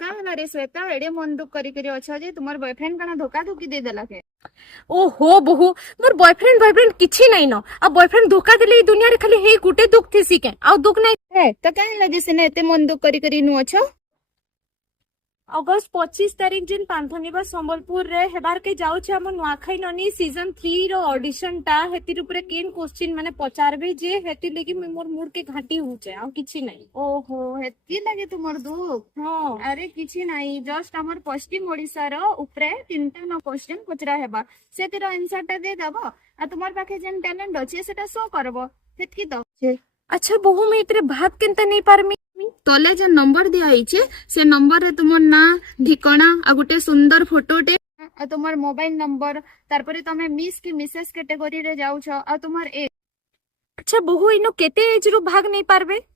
କାଁ ରେ ଶ୍ଵେତା ଏଡେ ମନ ଦୁଃଖ କରିକରି ଅଛ ଯେ ତୁମର ବୟଫ୍ରେଣ୍ଡ କାଣା ଧୋକା ଧୋକି ଦେଇଦେଲା के ओहो बहु मोर बॉयफ्रेंड बॉयफ्रेंड किछि नहीं न आ बॉयफ्रेंड धोखा देले ई दुनिया रे खाली हे गुटे दुख थिसी के आ दुख नहीं हे तो काहे लगे सिने एते मन दुःख करी नु अछ अगस्त 25 तारीख जिन पांथनिबा संबलपुर रे हेबार के जाउ छ हम नुआखाई ननी सीजन 3 रो ऑडिशन टा हेतिर ऊपर केन क्वेश्चन माने पचारबे जे हेति लेगी मोर मूड के घाटी होचे आ किछि नहीं ओहो हेती लगे तुमर दुःख हां अरे किछि नहीं जस्ट हमर पश्चिम ओडिसा रो ऊपरे तीनटा न क्वेश्चन पचरा हेबा सेतिर आंसर टा दे दबो आ तुमर पाखे जेन टैलेंट अछि सेटा शो करबो हेतकी तो अच्छा बहु में इतरे भाग केनता नहीं पारमी तले जे नंबर दिया आइछे से नंबर रे तुमर ना ठिकाना आ गुटे सुंदर फोटोटे आ तुमर मोबाइल नंबर तारपरे तमे मिस की मिसेस कैटेगरी रे जाउ छ आ तुमर ए अच्छा बहु इनो केते एज रो भाग नहीं पारबे